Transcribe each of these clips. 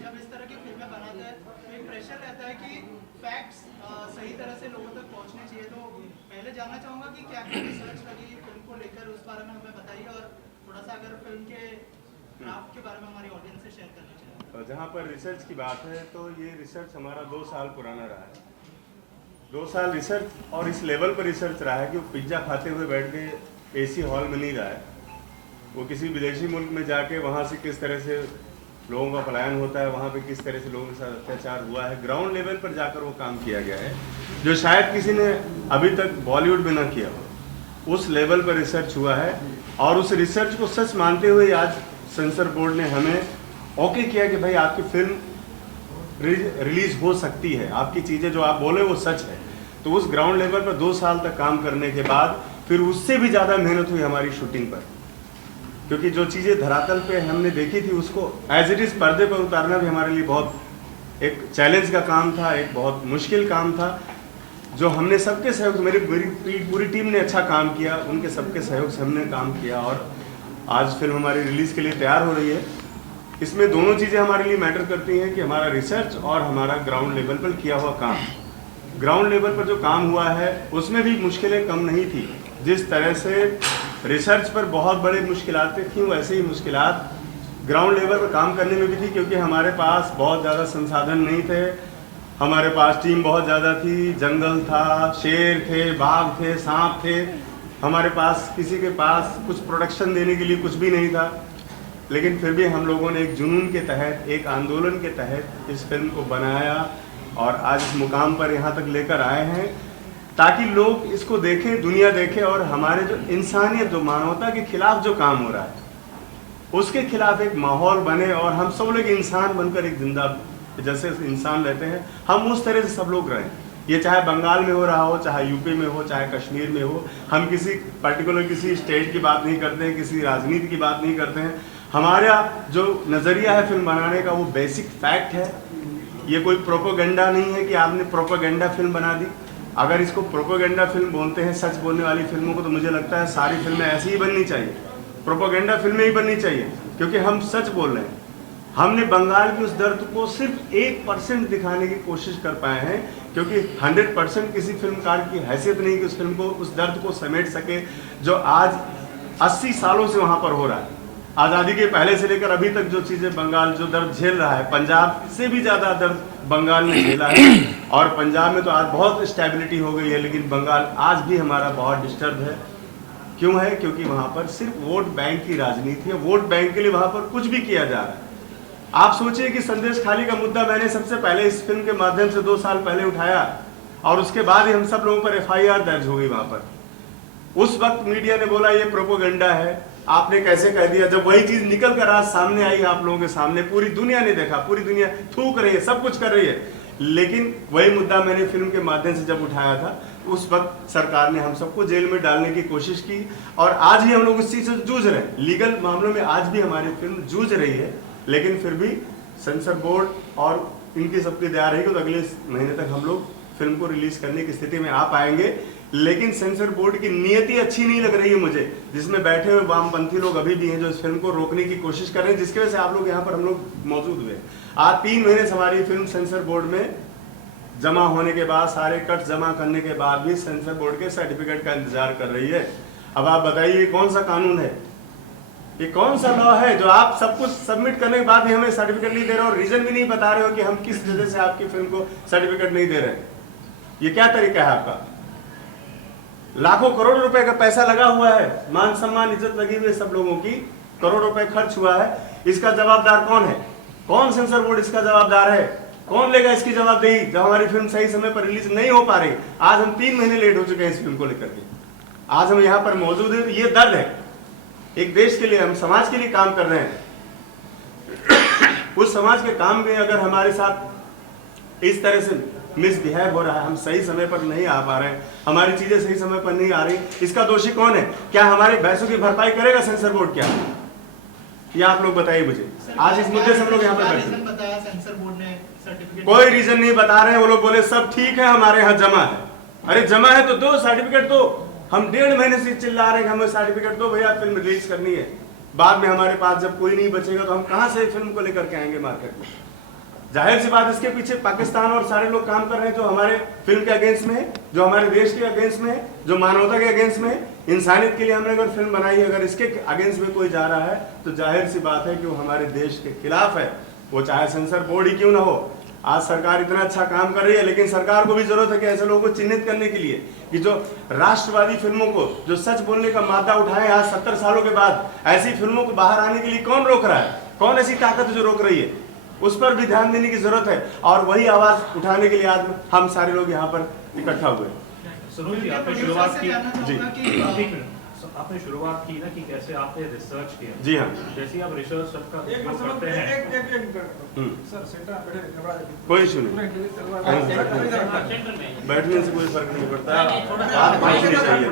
जब इस तरह की फिल्में बनाते हैं तो एक प्रेशर रहता है कि फैक्ट्स सही तरह से लोगों तक पहुंचने चाहिए। तो पहले जानना चाहूँगा कि क्या क्या रिसर्च लगी फिल्म को लेकर, उस बारे में हमें बताइए, और थोड़ा सा अगर फिल्म के क्राफ्ट के बारे में हमारी ऑडियंस से शेयर करना चाहिए। और जहाँ पर रिसर्च की बात है तो ये रिसर्च हमारा 2 साल पुराना रहा है। 2 साल रिसर्च, और इस लेवल पर रिसर्च रहा है कि वो पिज्ज़ा खाते हुए बैठ के एसी हॉल में नहीं रहा है। वो किसी विदेशी मुल्क में जाके वहाँ से किस तरह से लोगों का पलायन होता है, वहाँ पे किस तरह से लोगों के साथ अत्याचार हुआ है, ग्राउंड लेवल पर जाकर वो काम किया गया है जो शायद किसी ने अभी तक बॉलीवुड में ना किया हो। उस लेवल पर रिसर्च हुआ है, और उस रिसर्च को सच मानते हुए आज सेंसर बोर्ड ने हमें ओके किया कि भाई आपकी फिल्म रिलीज हो सकती है, आपकी चीज़ें जो आप बोले वो सच है। तो उस ग्राउंड लेवल पर 2 साल तक काम करने के बाद फिर उससे भी ज़्यादा मेहनत हुई हमारी शूटिंग पर, क्योंकि जो चीज़ें धरातल पे हमने देखी थी उसको एज इट इज़ पर्दे पर उतारना भी हमारे लिए बहुत एक चैलेंज का काम था, एक बहुत मुश्किल काम था, जो हमने सबके सहयोग, मेरी पूरी टीम ने अच्छा काम किया, उनके सबके सहयोग से हमने काम किया, और आज फिल्म हमारी रिलीज़ के लिए तैयार हो रही है। इसमें दोनों चीज़ें हमारे लिए मैटर करती हैं कि हमारा रिसर्च और हमारा ग्राउंड लेवल पर किया हुआ काम। ग्राउंड लेवल पर जो काम हुआ है उसमें भी मुश्किलें कम नहीं थी। जिस तरह से रिसर्च पर बहुत बड़ी मुश्किलातें थी, वैसे ही मुश्किलात ग्राउंड लेवल पर काम करने में भी थी, क्योंकि हमारे पास बहुत ज़्यादा संसाधन नहीं थे। हमारे पास टीम बहुत ज़्यादा थी, जंगल था, शेर थे, बाघ थे, सांप थे। हमारे पास किसी के पास कुछ प्रोडक्शन देने के लिए कुछ भी नहीं था, लेकिन फिर भी हम लोगों ने एक जुनून के तहत, एक आंदोलन के तहत इस फिल्म को बनाया और आज इस मुकाम पर यहाँ तक लेकर आए हैं, ताकि लोग इसको देखें, दुनिया देखे, और हमारे जो इंसानियत, जो मानवता के खिलाफ जो काम हो रहा है उसके खिलाफ एक माहौल बने, और हम सब लोग इंसान बनकर एक जिंदा जैसे इंसान रहते हैं हम उस तरह से सब लोग रहें। ये चाहे बंगाल में हो रहा हो, चाहे यूपी में हो, चाहे कश्मीर में हो। हम किसी पर्टिकुलर किसी स्टेट की बात नहीं करते हैं, किसी राजनीति की बात नहीं करते हैं। हमारा जो नज़रिया है फिल्म बनाने का वो बेसिक फैक्ट है। ये कोई प्रोपोगेंडा नहीं है कि आपने प्रोपोगेंडा फिल्म बना दी। अगर इसको प्रोपोगेंडा फिल्म बोलते हैं, सच बोलने वाली फिल्मों को, तो मुझे लगता है सारी फिल्में ऐसी ही बननी चाहिए, प्रोपोगेंडा फिल्में ही बननी चाहिए, क्योंकि हम सच बोल रहे हैं। हमने बंगाल की उस दर्द को सिर्फ 1% दिखाने की कोशिश कर पाए हैं, क्योंकि 100% किसी फिल्मकार की हैसियत नहीं कि उस फिल्म को, उस दर्द को समेट सके जो आज 80 सालों से वहाँ पर हो रहा है। आज़ादी के पहले से लेकर अभी तक जो चीज़ें बंगाल जो दर्द झेल रहा है, पंजाब से भी ज़्यादा दर्द बंगाल ने झेला है। और पंजाब में तो आज बहुत स्टेबिलिटी हो गई है, लेकिन बंगाल आज भी हमारा बहुत डिस्टर्ब है। क्यों है? क्योंकि वहाँ पर सिर्फ वोट बैंक की राजनीति है। वोट बैंक के लिए वहाँ पर कुछ भी किया जा रहा है। आप सोचिए कि संदेश खाली का मुद्दा मैंने सबसे पहले इस फिल्म के माध्यम से 2 साल पहले उठाया, और उसके बाद ही हम सब लोगों पर FIR दर्ज हो गई वहाँ पर। उस वक्त मीडिया ने बोला ये प्रोपोगेंडा है। आपने कैसे कह दिया? जब वही चीज निकल कर आज सामने आई आप लोगों के सामने, पूरी दुनिया ने देखा, पूरी दुनिया थूक रही है, सब कुछ कर रही है, लेकिन वही मुद्दा मैंने फिल्म के माध्यम से जब उठाया था, उस वक्त सरकार ने हम सबको जेल में डालने की कोशिश की, और आज भी हम लोग इस चीज से जूझ रहे हैं। लीगल मामलों में आज भी हमारी फिल्म जूझ रही है, लेकिन फिर भी सेंसर बोर्ड और इनकी सबकी दया रहेगी तो अगले महीने तक हम लोग फिल्म को रिलीज करने की स्थिति में आ पाएंगे। लेकिन सेंसर बोर्ड की नियति अच्छी नहीं लग रही है मुझे, जिसमें बैठे हुए वामपंथी लोग अभी भी हैं जो इस फिल्म को रोकने की कोशिश कर रहे हैं, जिसकी वजह से आप लोग यहाँ पर हम लोग मौजूद हुए। आज 3 महीने से हमारी फिल्म सेंसर बोर्ड में जमा होने के बाद, सारे कट जमा करने के बाद भी सेंसर बोर्ड के सर्टिफिकेट का इंतजार कर रही है। अब आप बताइए कौन सा कानून है, ये कौन सा लॉ है जो आप सब कुछ सबमिट करने के बाद भी हमें सर्टिफिकेट नहीं दे रहे हो, और रीजन भी नहीं बता रहे हो कि हम किस वजह से आपकी फिल्म को सर्टिफिकेट नहीं दे रहे हैं। ये क्या तरीका है आपका? लाखों करोड़ रुपए का पैसा लगा हुआ है, मान सम्मान इज्जत लगी हुई है सब लोगों की, करोड़ रुपए खर्च हुआ है। इसका जवाबदार कौन है? कौन सेंसर बोर्ड इसका जवाबदार है? कौन लेगा इसकी जवाबदेही जब हमारी फिल्म सही समय पर रिलीज नहीं हो पा रही? आज हम 3 महीने लेट हो चुके हैं इस फिल्म को लेकर के। आज हम यहाँ पर मौजूद हैं, ये दर्द है। एक देश के लिए, हम समाज के लिए काम कर रहे हैं। उस समाज के काम में अगर हमारे साथ इस तरह से मिसबिहेव हो रहा है, हम सही समय पर नहीं आ पा रहे हैं, हमारी चीजें सही समय पर नहीं आ रही, इसका दोषी कौन है? क्या हमारे पैसों की भरपाई करेगा सेंसर बोर्ड? क्या ये आप लोग बताइए मुझे। आज इस मुद्दे से हम लोग यहाँ पर बैठे, कोई रीजन नहीं बता रहे हैं। वो लोग बोले सब ठीक है, हमारे यहाँ जमा है। अरे जमा है तो दो सर्टिफिकेट दो। हम 1.5 महीने से चिल्ला रहे हैं हमें सर्टिफिकेट दो भैया, फिल्म रिलीज करनी है। बाद में हमारे पास जब कोई नहीं बचेगा तो हम कहाँ से फिल्म को लेकर के आएंगे मार्केट में? जाहिर सी बात इसके पीछे पाकिस्तान और सारे लोग काम कर रहे हैं जो हमारे फिल्म के अगेंस्ट में है, जो हमारे देश के अगेंस्ट में है, जो मानवता के अगेंस्ट में है। इंसानियत के लिए हमने अगर फिल्म बनाई है, अगर इसके अगेंस्ट में कोई जा रहा है तो जाहिर सी बात है कि वो हमारे देश के खिलाफ है, वो चाहे सेंसर बोर्ड ही क्यों ना हो। आज सरकार इतना अच्छा काम कर रही है, लेकिन सरकार को भी जरूरत है कि ऐसे लोगों को चिन्हित करने के लिए कि जो राष्ट्रवादी फिल्मों को, जो सच बोलने का मादा उठाए आज 70 सालों के बाद, ऐसी फिल्मों को बाहर आने के लिए कौन रोक रहा है? कौन ऐसी ताकत जो रोक रही है? उस पर भी ध्यान देने की जरूरत है और वही आवाज उठाने के लिए आज हम सारे लोग यहाँ पर इकट्ठा हुए। सुनो जी, आपने शुरुआत की जी आपने शुरुआत की ना कि कैसे आपने रिसर्च किया। जी हाँ, जैसे आप रिसर्च का उपयोग करते हैं। कोई इशू नहीं, बैठने से कोई फर्क नहीं पड़ता, बात पहुंचनी चाहिए।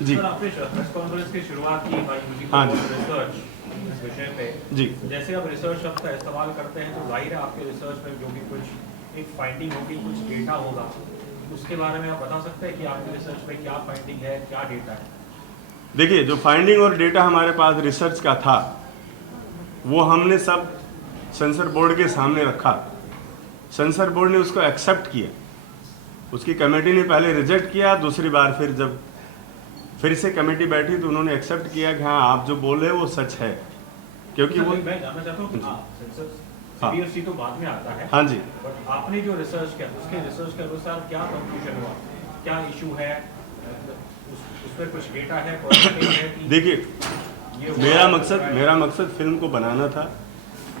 जी सर, आपने प्रेस कॉन्फ्रेंस की शुरुआत की हाँ जी। रिसर्च इस विषय पे। जी जैसे आप रिसर्च शब्द का इस्तेमाल करते हैं तो जाहिर है आपके रिसर्च में जो भी कुछ एक फाइंडिंग होगी, कुछ डेटा होगा, उसके बारे में आप बता सकते हैं कि आपके रिसर्च में क्या फाइंडिंग है, क्या डेटा है? देखिए, जो फाइंडिंग और डेटा हमारे पास रिसर्च का था वो हमने सब सेंसर बोर्ड के सामने रखा। सेंसर बोर्ड ने उसको एक्सेप्ट किया, उसकी कमेटी ने पहले रिजेक्ट किया, दूसरी बार फिर जब फिर से कमेटी बैठी तो उन्होंने एक्सेप्ट किया कि हाँ आप जो बोल रहे हो वो सच है, क्योंकि वो मैं जानना चाहता हूँ सेंसर CPFC तो बाद में आता है। हाँ जी, बट आपने जो रिसर्च किया उसके रिसर्च के अनुसार क्या कंक्लूजन हुआ, क्या इशू है, उस पर कुछ डेटा है, पॉजिटिव है कि देखिए मेरा मकसद फिल्म को बनाना था,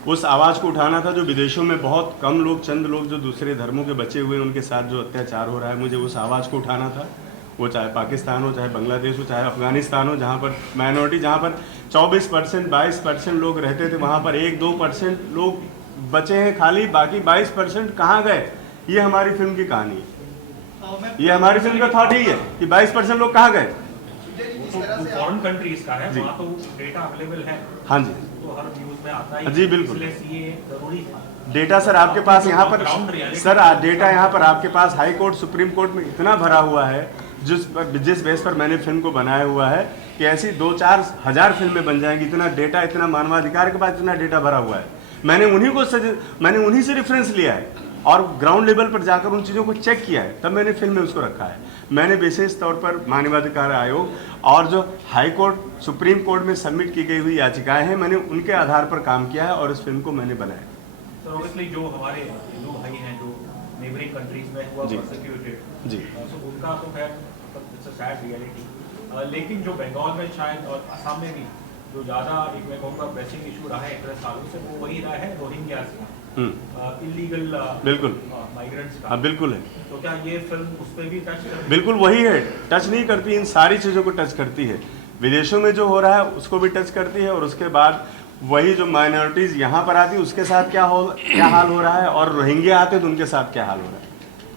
उस आवाज़ को उठाना था जो विदेशों में बहुत कम लोग, चंद लोग जो दूसरे धर्मों के बचे हुए उनके साथ जो अत्याचार हो रहा है, मुझे उस आवाज़ को उठाना था। वो चाहे पाकिस्तान हो, चाहे बांग्लादेश हो, चाहे अफगानिस्तान हो, जहाँ पर माइनॉरिटी, जहाँ पर 24% 22% लोग रहते थे, वहाँ पर 1-2% लोग बचे हैं खाली, बाकी 22% कहाँ गए? ये हमारी फिल्म की कहानी है, ये हमारी फिल्म का थॉट ही है कि 22% लोग कहाँ गए। फॉरेन कंट्रीज का है, वहाँ तो डेटा अवेलेबल है। हाँ जी, तो हर न्यूज़ में आता ही। जी बिल्कुल, इसलिए ये जरूरी डेटा सर आपके पास यहाँ पर, सर डेटा यहाँ पर आपके पास हाई कोर्ट, सुप्रीम कोर्ट में इतना भरा हुआ है, जिस बेस पर मैंने फिल्म को बनाया हुआ है कि ऐसी 2-4 हज़ार फिल्में बन जाएंगी। इतना डेटा, इतना मानवाधिकार के पास इतना डेटा भरा हुआ है। मैंने उन्हीं से रेफरेंस लिया है और ग्राउंड लेवल पर जाकर उन चीज़ों को चेक किया है, तब मैंने फिल्म में उसको रखा है। मैंने विशेष तौर पर मानवाधिकार आयोग और जो हाई कोर्ट, सुप्रीम कोर्ट में सबमिट की गई हुई याचिकाएं हैं, मैंने उनके आधार पर काम किया है और इस फिल्म को मैंने बनाया। सर ऑब्वियसली जो हमारे हिंदू भाई हैं जो नेबरिंग कंट्रीज में हुआ परसिक्यूटेड जी, सो उनका तो खैर इट्स अ सैड रियलिटी। लेकिन जो बंगाल में शायद और असम में भी जो ज़्यादा एक मैं कहूँगा प्रेसिंग इशू रहा है इतने सालों से, वो वही रहा है रोहिंग्यास का, इलीगल बिल्कुल माइग्रेंट्स का। हाँ बिल्कुल है। तो क्या ये फिल्म उस पर भी टच करती है? बिल्कुल वही है, टच नहीं करती, इन सारी चीज़ों को टच करती है। विदेशों में जो हो रहा है उसको भी टच करती है और उसके बाद वही जो माइनॉरिटीज़ यहाँ पर आती है उसके साथ क्या हाल हो रहा है, और रोहिंग्या आते हैं तो उनके साथ क्या हाल हो रहा है।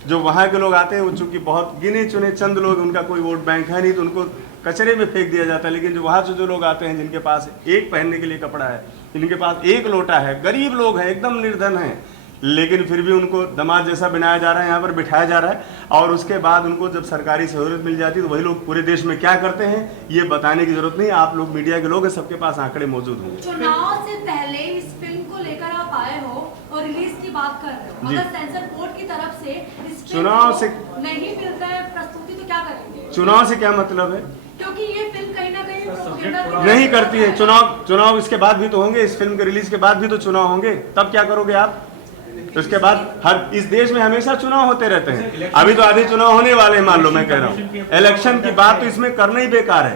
जो वहाँ के लोग आते हैं वो चूँकि बहुत गिने चुने चंद लोग, उनका कोई वोट बैंक है नहीं, तो उनको कचरे में फेंक दिया जाता है। लेकिन जो वहाँ से जो लोग आते हैं जिनके पास एक पहनने के लिए कपड़ा है, जिनके पास एक लोटा है, गरीब लोग हैं, एकदम निर्धन हैं, लेकिन फिर भी उनको दामाद जैसा बनाया जा रहा है, यहाँ पर बिठाया जा रहा है, और उसके बाद उनको जब सरकारी सहूलियत मिल जाती है तो वही लोग पूरे देश में क्या करते हैं ये बताने की जरूरत नहीं। आप लोग मीडिया के लोग हैं, सबके पास आंकड़े मौजूद होंगे। चुनाव से पहले इस फिल्म को लेकर आप आए हो और रिलीज की बात कर रहे हो, अगर सेंसर बोर्ड की तरफ से इस चुनाव से नहीं मिलता है प्रस्तुति तो क्या करेंगे? चुनाव से क्या मतलब है? क्योंकि ये फिल्म कहीं ना कहीं प्रोपेगेंडा नहीं करती है। चुनाव इसके बाद भी तो होंगे, इस फिल्म के रिलीज के बाद भी तो चुनाव होंगे, तब क्या करोगे आप? तो इसके बाद हर इस देश में हमेशा चुनाव होते रहते हैं। अभी तो आधे चुनाव होने वाले हैं, मान लो, मैं कह रहा हूँ इलेक्शन की बात तो इसमें करना ही बेकार है।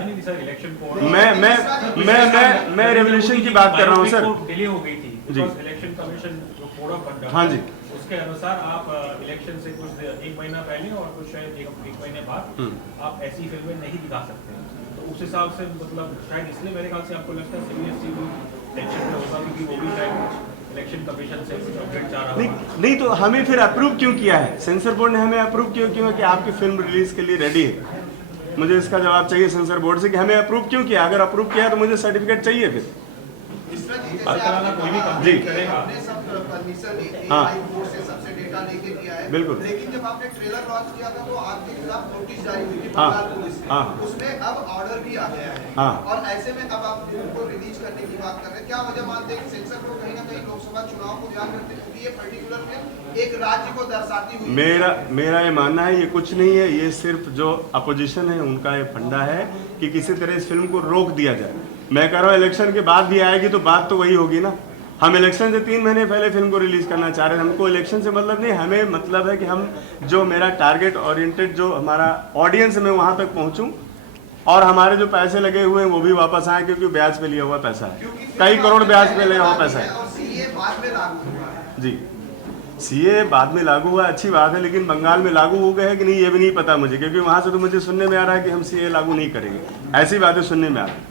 मैं रेवोल्यूशन की बात कर रहा हूँ सर। डिले हो गई थी जी, इलेक्शन कमीशन जो कोड ऑफ कंडक्ट, हाँ जी, उसके अनुसार आप इलेक्शन से कुछ 1 महीना पहले और कुछ शायद 1 महीने बाद आप ऐसी फिल्में नहीं दिखा सकते। तो उस हिसाब से मतलब शायद इसलिए मेरे ख्याल से आपको लगता है CPFC भी टेंशन में होगा, क्योंकि वो भी शायद इलेक्शन कमीशन से अपडेट चाह रहा है। नहीं तो हमें फिर अप्रूव क्यों किया है? सेंसर बोर्ड ने हमें अप्रूव क्यों किया कि आपकी फिल्म रिलीज के लिए रेडी है? मुझे इसका जवाब चाहिए सेंसर बोर्ड से कि हमें अप्रूव क्यों किया। अगर अप्रूव किया है तो मुझे सर्टिफिकेट चाहिए फिर। कोई भी कंप्लेंट करेगा, हाँ, झंडा लेके किया है। बिल्कुल। लेकिन जब आपने ट्रेलर लॉन्च किया था तो आपके खिलाफ नोटिस जारी हुई थी हाँ, बंगाल पुलिस से। हाँ। उसमें अब ऑर्डर भी आ गया है। हाँ। और ऐसे में अब आप फिल्म को रिलीज करने की बात कर रहे हैं, क्या वजह मानते हैं कि सेंसर बोर्ड कहीं ना कहीं लोकसभा चुनाव को ध्यान रखते हैं, क्योंकि ये पर्टिकुलर फिल्म एक राज्य को दर्शाती हुई? मेरा ये मानना है ये कुछ नहीं है, ये सिर्फ जो अपोजिशन है उनका ये फंडा है कि किसी तरह इस फिल्म को रोक दिया जाए। मैं कह रहा हूँ इलेक्शन के बाद भी आएगी तो बात तो वही होगी ना। हम इलेक्शन से 3 महीने पहले फिल्म को रिलीज करना चाह रहे हैं, हमको इलेक्शन से मतलब नहीं, हमें मतलब है कि हम जो मेरा टारगेट ओरिएंटेड जो हमारा ऑडियंस है मैं वहाँ तक पहुँचूँ और हमारे जो पैसे लगे हुए हैं वो भी वापस आए, क्योंकि ब्याज पे लिया हुआ पैसा है, कई करोड़ ब्याज पे लिया हुआ पैसा है। और सीए बाद में लागू हुआ है। जी, सीए बाद में लागू हुआ, अच्छी बात है, लेकिन बंगाल में लागू हो गया है कि नहीं ये भी नहीं पता मुझे, क्योंकि वहाँ से तो मुझे सुनने में आ रहा है कि हम सीए लागू नहीं करेंगे, ऐसी बातें सुनने में आ रही है।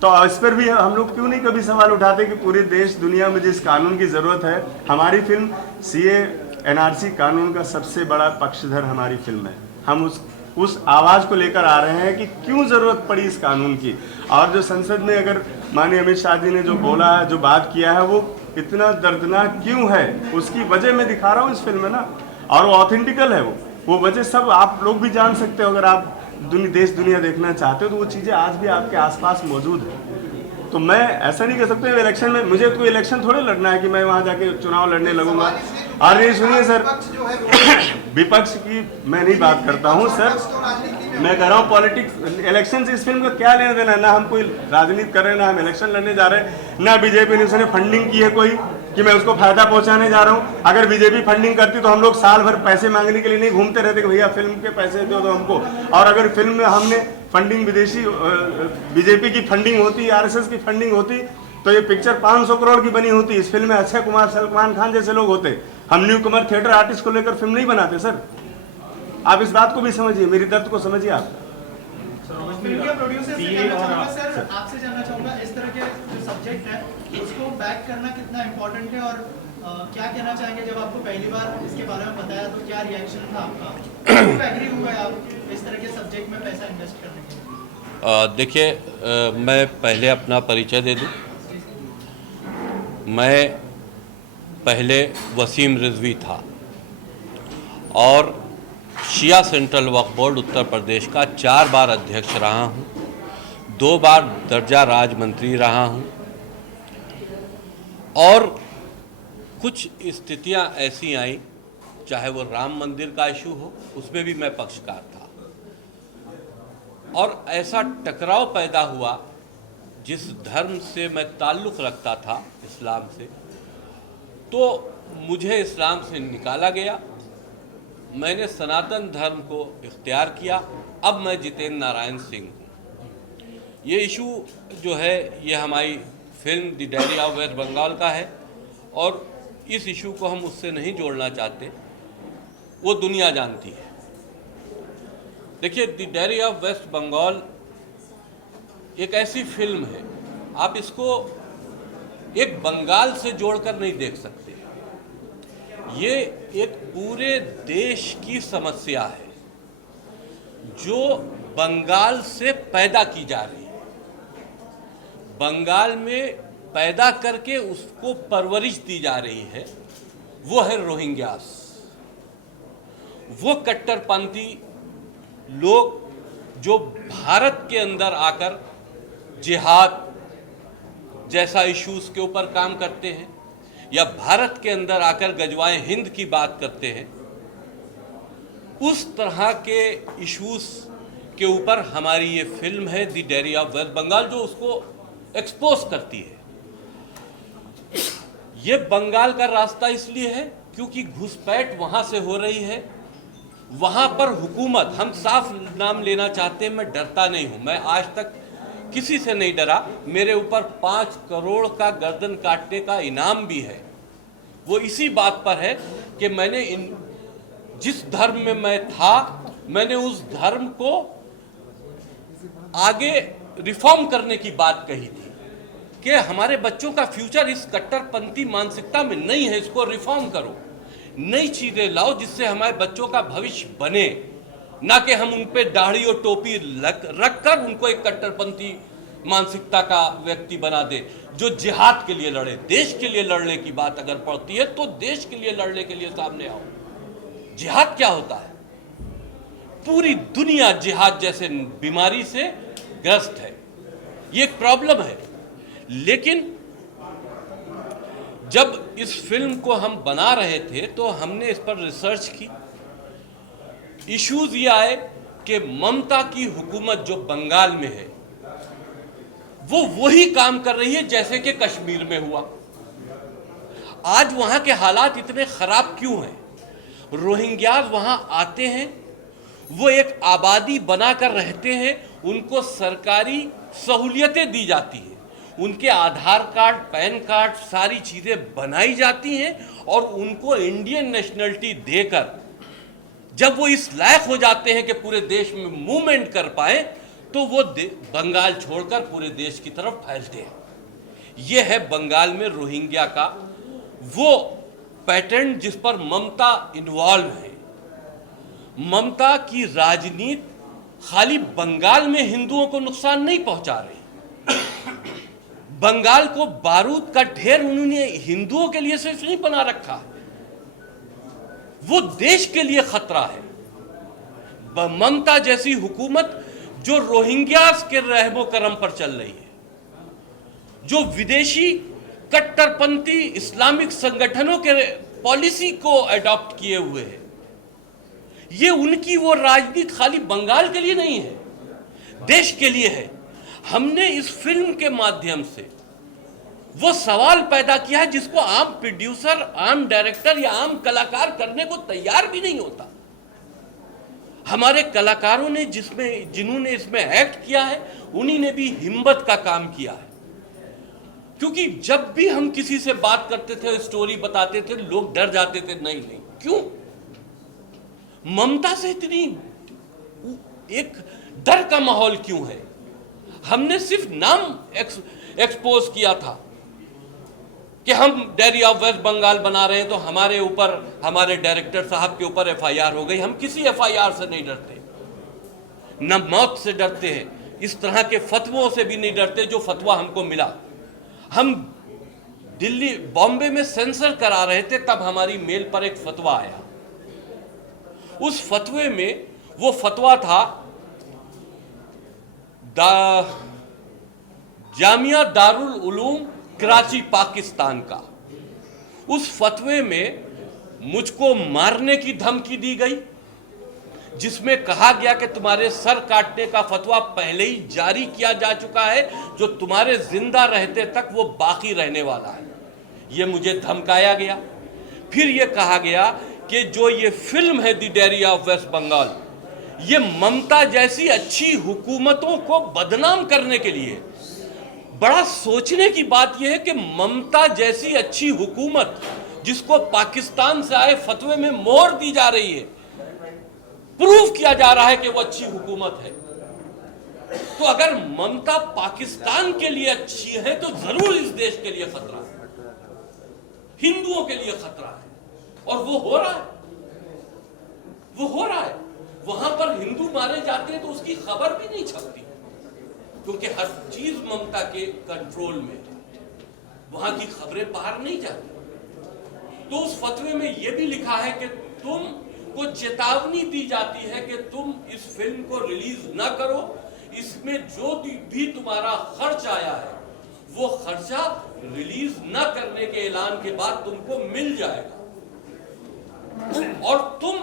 तो इस पर भी हम लोग क्यों नहीं कभी सवाल उठाते कि पूरे देश दुनिया में जिस कानून की ज़रूरत है, हमारी फिल्म सीए एनआरसी कानून का सबसे बड़ा पक्षधर हमारी फिल्म है। हम उस आवाज़ को लेकर आ रहे हैं कि क्यों ज़रूरत पड़ी इस कानून की। और जो संसद में अगर माननीय अमित शाह जी ने जो बोला है, जो बात किया है, वो इतना दर्दनाक क्यों है उसकी वजह मैं दिखा रहा हूँ इस फिल्म में ना, और वो ऑथेंटिकल है। वो वजह सब आप लोग भी जान सकते हो, अगर आप देश दुनिया देखना चाहते हो तो वो चीज़ें आज भी आपके आसपास मौजूद है। तो मैं ऐसा नहीं कह सकता इलेक्शन में मुझे तो इलेक्शन थोड़े लड़ना है कि मैं वहाँ जाके चुनाव लड़ने लगूंगा। और ये सुनिए सर, विपक्ष की मैं नहीं बात करता हूँ सर, मैं कह रहा हूँ पॉलिटिक्स इलेक्शन से इस फिल्म का क्या लेना देना है। ना हम कोई राजनीति कर रहे हैं, ना हम इलेक्शन लड़ने जा रहे हैं, ना बीजेपी ने उसने फंडिंग की है कोई कि मैं उसको फायदा पहुंचाने जा रहा हूं। अगर बीजेपी फंडिंग करती तो हम लोग साल भर पैसे मांगने के लिए नहीं घूमते रहते कि भैया फिल्म के पैसे दो तो हमको। और अगर फिल्म में हमने फंडिंग विदेशी बीजेपी की फंडिंग होती, आरएसएस की फंडिंग होती तो ये पिक्चर 500 करोड़ की बनी होती। इस फिल्म में अक्षय कुमार, सलमान खान जैसे लोग होते। हम न्यू कमर थिएटर आर्टिस्ट को लेकर फिल्म नहीं बनाते सर। आप इस बात को भी समझिए, मेरी दर्द को समझिए आप। फिल्म के प्रोड्यूसर से जानना चाहूंगा सर, आपसे जानना चाहूंगा इस तरह के जो सब्जेक्ट है उसको बैक करना कितना इम्पोर्टेंट है, और क्या कहना चाहेंगे जब आपको पहली बार इसके बारे में बताया तो क्या रिएक्शन था आपका? क्यों एग्री हुए आप इस तरह के सब्जेक्ट में पैसा इन्वेस्ट करने के? देखिए, मैं पहले अपना परिचय दे दूं। मैं पहले वसीम रिजवी था और शिया सेंट्रल वक्फ बोर्ड उत्तर प्रदेश का 4 बार अध्यक्ष रहा हूं, 2 बार दर्जा राज मंत्री रहा हूं, और कुछ स्थितियां ऐसी आई, चाहे वो राम मंदिर का इशू हो, उसमें भी मैं पक्षकार था, और ऐसा टकराव पैदा हुआ जिस धर्म से मैं ताल्लुक़ रखता था, इस्लाम से, तो मुझे इस्लाम से निकाला गया। मैंने सनातन धर्म को इख्तियार किया। अब मैं जितेंद्र नारायण सिंह हूँ। ये इशू जो है ये हमारी film the diary of West Bengal का है, और इस इशू को हम उससे नहीं जोड़ना चाहते, वो दुनिया जानती है। देखिए, the diary of West Bengal एक ऐसी फिल्म है, आप इसको एक बंगाल से जोड़कर नहीं देख सकते। ये एक पूरे देश की समस्या है जो बंगाल से पैदा की जा रही है। बंगाल में पैदा करके उसको परवरिश दी जा रही है, वो है रोहिंग्यास। वो कट्टरपंथी लोग जो भारत के अंदर आकर जिहाद जैसा इश्यूज के ऊपर काम करते हैं, या भारत के अंदर आकर गजवाए हिंद की बात करते हैं, उस तरह के इश्यूज के ऊपर हमारी ये फिल्म है the diary of West Bengal, जो उसको एक्सपोज करती है। ये बंगाल का रास्ता इसलिए है क्योंकि घुसपैठ वहाँ से हो रही है, वहाँ पर हुकूमत, हम साफ नाम लेना चाहते हैं, मैं डरता नहीं हूँ, मैं आज तक किसी से नहीं डरा। मेरे ऊपर 5 करोड़ का गर्दन काटने का इनाम भी है। वो इसी बात पर है कि मैंने जिस धर्म में मैं था, मैंने उस धर्म को आगे रिफॉर्म करने की बात कही थी कि हमारे बच्चों का फ्यूचर इस कट्टरपंथी मानसिकता में नहीं है, इसको रिफॉर्म करो, नई चीज़ें लाओ जिससे हमारे बच्चों का भविष्य बने, ना कि हम उन पे दाढ़ी और टोपी रख कर उनको एक कट्टरपंथी मानसिकता का व्यक्ति बना दे जो जिहाद के लिए लड़े। देश के लिए लड़ने की बात अगर पड़ती है तो देश के लिए लड़ने के लिए सामने आओ। जिहाद क्या होता है? पूरी दुनिया जिहाद जैसे बीमारी से ग्रस्त है, ये एक प्रॉब्लम है। लेकिन जब इस फिल्म को हम बना रहे थे तो हमने इस पर रिसर्च की। इश्यूज ये आए कि ममता की हुकूमत जो बंगाल में है वो वही काम कर रही है जैसे कि कश्मीर में हुआ। आज वहां के हालात इतने खराब क्यों हैं? रोहिंग्याज वहां आते हैं, वो एक आबादी बनाकर रहते हैं, उनको सरकारी सहूलियतें दी जाती हैं, उनके आधार कार्ड, पैन कार्ड, सारी चीजें बनाई जाती हैं और उनको इंडियन नेशनलिटी देकर जब वो इस लायक हो जाते हैं कि पूरे देश में मूवमेंट कर पाए तो वो बंगाल छोड़कर पूरे देश की तरफ फैलते हैं। ये है बंगाल में रोहिंग्या का वो पैटर्न जिस पर ममता इन्वॉल्व है। ममता की राजनीति खाली बंगाल में हिंदुओं को नुकसान नहीं पहुंचा रही, बंगाल को बारूद का ढेर उन्होंने हिंदुओं के लिए सिर्फ नहीं बना रखा है, वो देश के लिए खतरा है। ममता जैसी हुकूमत जो रोहिंग्यास के रहमो करम पर चल रही है, जो विदेशी कट्टरपंथी इस्लामिक संगठनों के पॉलिसी को अडॉप्ट किए हुए है, ये उनकी वो राजनीति खाली बंगाल के लिए नहीं है, देश के लिए है। हमने इस फिल्म के माध्यम से वो सवाल पैदा किया है जिसको आम प्रोड्यूसर, आम डायरेक्टर या आम कलाकार करने को तैयार भी नहीं होता। हमारे कलाकारों ने जिन्होंने इसमें एक्ट किया है उन्हीं ने भी हिम्मत का काम किया है, क्योंकि जब भी हम किसी से बात करते थे, स्टोरी बताते थे, लोग डर जाते थे। नहीं, क्यों? ममता से इतनी एक डर का माहौल क्यों है? हमने सिर्फ नाम एक्सपोज किया था कि हम डायरी ऑफ वेस्ट बंगाल बना रहे हैं तो हमारे ऊपर, हमारे डायरेक्टर साहब के ऊपर एफआईआर हो गई। हम किसी एफआईआर से नहीं डरते, न मौत से डरते हैं, इस तरह के फतवों से भी नहीं डरते जो फतवा हमको मिला। हम दिल्ली, बॉम्बे में सेंसर करा रहे थे, तब हमारी मेल पर एक फतवा आया। उस फतवे में वो फतवा था जामिया दारुल उलूम कराची पाकिस्तान का। उस फतवे में मुझको मारने की धमकी दी गई, जिसमें कहा गया कि तुम्हारे सर काटने का फतवा पहले ही जारी किया जा चुका है, जो तुम्हारे जिंदा रहते तक वो बाकी रहने वाला है। ये मुझे धमकाया गया। फिर ये कहा गया कि जो ये फिल्म है the diary of West Bengal, ये ममता जैसी अच्छी हुकूमतों को बदनाम करने के लिए। बड़ा सोचने की बात यह है कि ममता जैसी अच्छी हुकूमत जिसको पाकिस्तान से आए फतवे में मोहर दी जा रही है, प्रूव किया जा रहा है कि वो अच्छी हुकूमत है, तो अगर ममता पाकिस्तान के लिए अच्छी है तो जरूर इस देश के लिए खतरा है, हिंदुओं के लिए खतरा है। और वो हो रहा है, वो हो रहा है। वहां पर हिंदू मारे जाते हैं तो उसकी खबर भी नहीं छपती, क्योंकि हर चीज ममता के कंट्रोल में है, वहां की खबरें बाहर नहीं जाती। तो उस फतवे में यह भी लिखा है कि तुम को चेतावनी दी जाती है कि तुम इस फिल्म को रिलीज ना करो, इसमें जो भी तुम्हारा खर्च आया है वो खर्चा रिलीज ना करने के ऐलान के बाद तुमको मिल जाएगा, और तुम